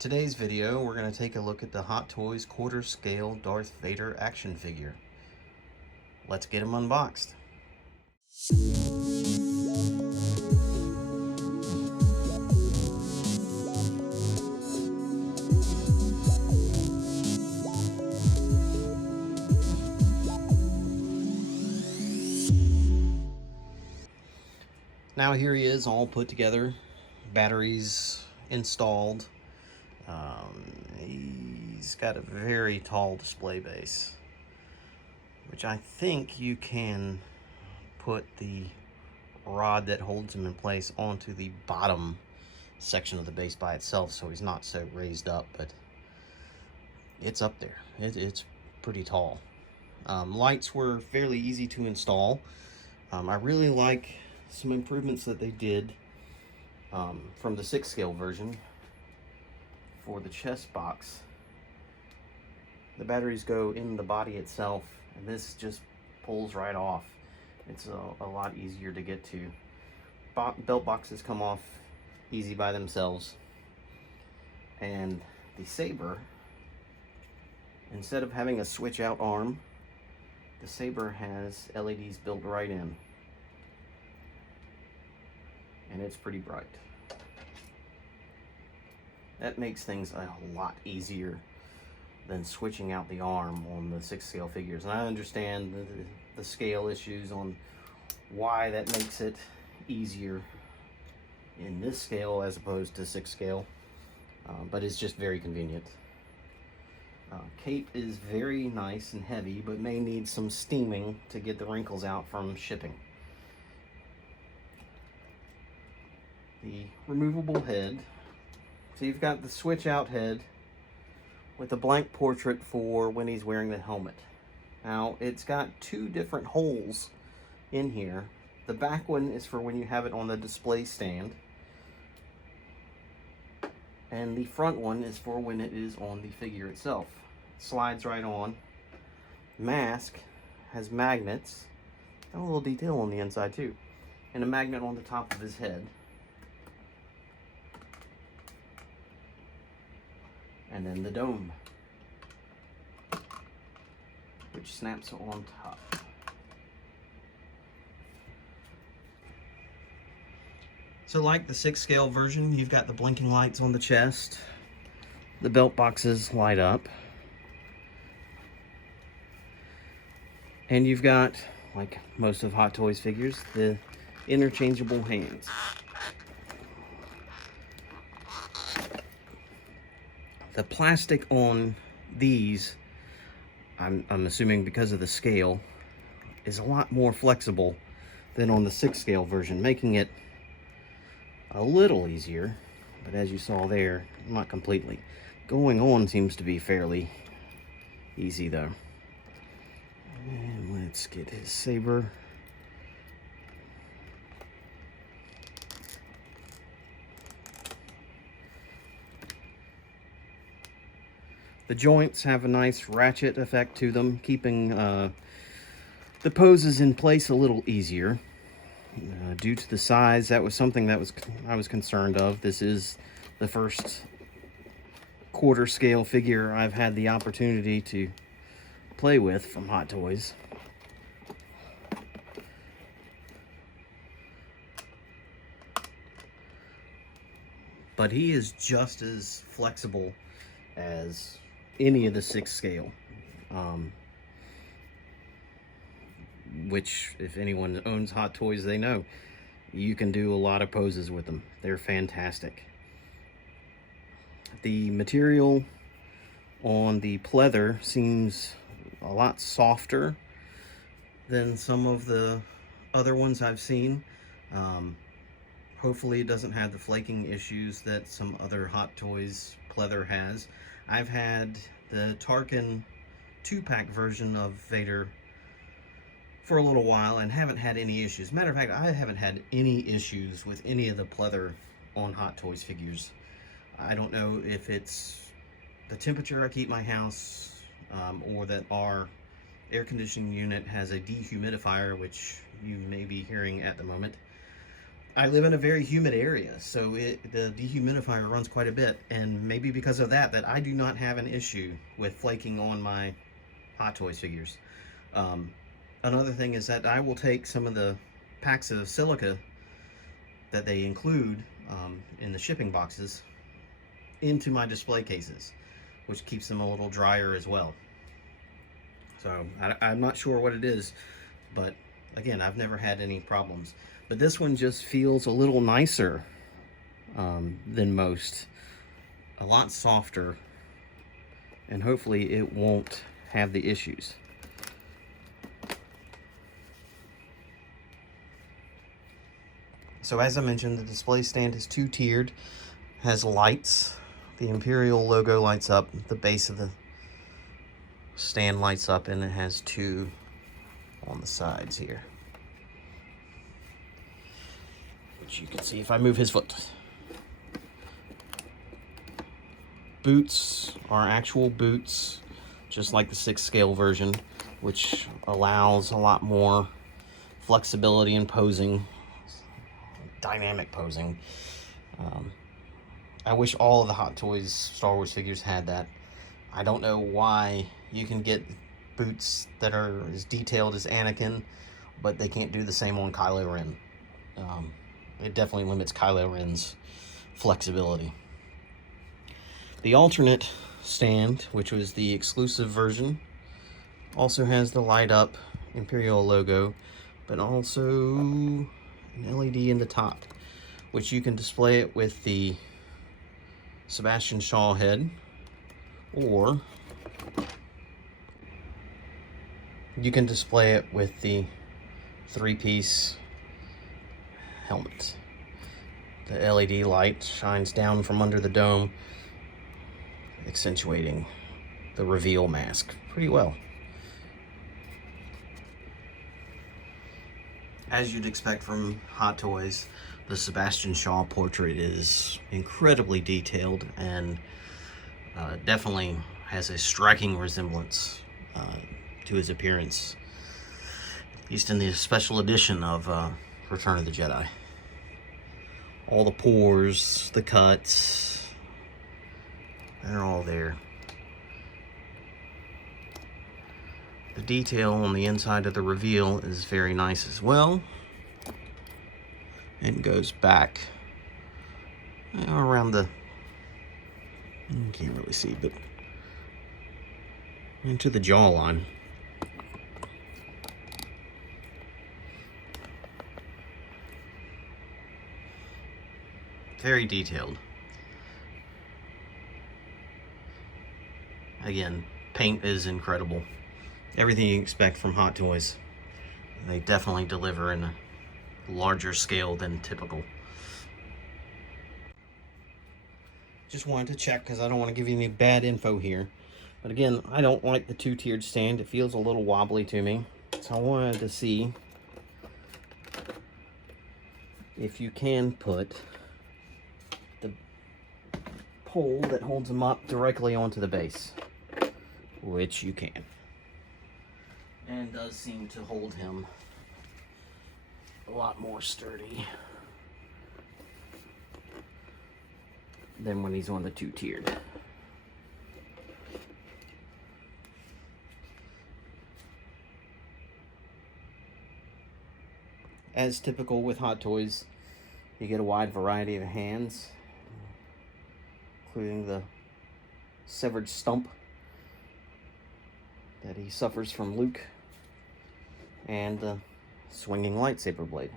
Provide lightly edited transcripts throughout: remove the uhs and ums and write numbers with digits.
Today's video, we're going to take a look at the Hot Toys quarter scale Darth Vader action figure. Let's get him unboxed. Now here he is, all put together, batteries installed. He's got a very tall display base, which I think you can put the rod that holds him in place onto the bottom section of the base by itself, so he's not so raised up, but it's up there. It's pretty tall. Lights were fairly easy to install. I really like some improvements that they did from the 6 scale version. For the chest box, the batteries go in the body itself, and this just pulls right off. It's a lot easier to get to. Belt boxes come off easy by themselves, and the saber, instead of having a switch out arm, the saber has LEDs built right in, and it's pretty bright. That makes things a lot easier than switching out the arm on the 6 scale figures. And I understand the scale issues on why that makes it easier in this scale as opposed to 6 scale, but it's just very convenient. Cape is very nice and heavy, but may need some steaming to get the wrinkles out from shipping. The removable head. So you've got the switch out head with a blank portrait for when he's wearing the helmet. Now it's got 2 different holes in here. The back one is for when you have it on the display stand, and the front one is for when it is on the figure itself. It slides right on. Mask has magnets, got a little detail on the inside too, and a magnet on the top of his head. And then the dome, which snaps on top. So like the 6 scale version, you've got the blinking lights on the chest. The belt boxes light up. And you've got, like most of Hot Toys figures, the interchangeable hands. The plastic on these, I'm assuming because of the scale, is a lot more flexible than on the 6 scale version, making it a little easier, but as you saw there, not completely. Going on seems to be fairly easy though. And let's get his saber. The joints have a nice ratchet effect to them, keeping the poses in place a little easier. Due to the size, that was something that I was concerned of. This is the first quarter scale figure I've had the opportunity to play with from Hot Toys. But he is just as flexible as any of the 6 scale, which if anyone owns Hot Toys, they know you can do a lot of poses with them. They're fantastic. The material on the pleather seems a lot softer than some of the other ones I've seen. Hopefully it doesn't have the flaking issues that some other Hot Toys pleather has. I've had the Tarkin 2-pack version of Vader for a little while and haven't had any issues. Matter of fact, I haven't had any issues with any of the pleather on Hot Toys figures. I don't know if it's the temperature I keep my house, or that our air conditioning unit has a dehumidifier, which you may be hearing at the moment. I live in a very humid area, so the dehumidifier runs quite a bit, and maybe because of that I do not have an issue with flaking on my Hot Toys figures. Um, Another thing is that I will take some of the packs of silica that they include in the shipping boxes into my display cases, which keeps them a little drier as well. So I'm not sure what it is, but again, I've never had any problems. But this one just feels a little nicer than most, a lot softer, and hopefully it won't have the issues. So as I mentioned, the display stand is two-tiered, has lights. The Imperial logo lights up, the base of the stand lights up, and it has two on the sides here, which you can see if I move his foot. Boots are actual boots, just like the 6 scale version, which allows a lot more flexibility in posing, dynamic posing. I wish all of the Hot Toys Star Wars figures had that. I don't know why you can get boots that are as detailed as Anakin, but they can't do the same on Kylo Ren. It definitely limits Kylo Ren's flexibility. The alternate stand, which was the exclusive version, also has the light up Imperial logo, but also an LED in the top, which you can display it with the Sebastian Shaw head, or you can display it with the 3-piece helmet. The LED light shines down from under the dome, accentuating the reveal mask pretty well. As you'd expect from Hot Toys, the Sebastian Shaw portrait is incredibly detailed and definitely has a striking resemblance to his appearance, at least in the special edition of Return of the Jedi. All the pores, the cuts, they're all there. The detail on the inside of the reveal is very nice as well. It goes back around the, you can't really see, but into the jawline. Very detailed. Again, paint is incredible. Everything you expect from Hot Toys. They definitely deliver in a larger scale than typical. Just wanted to check because I don't want to give you any bad info here. But again, I don't like the two-tiered stand. It feels a little wobbly to me. So I wanted to see if you can put the pole that holds them up directly onto the base, which you can. And does seem to hold him a lot more sturdy than when he's on the two-tiered. As typical with Hot Toys, you get a wide variety of hands, including the severed stump that he suffers from Luke, and the swinging lightsaber blade.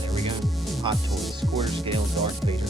There we go. Hot Toys quarter scale Darth Vader.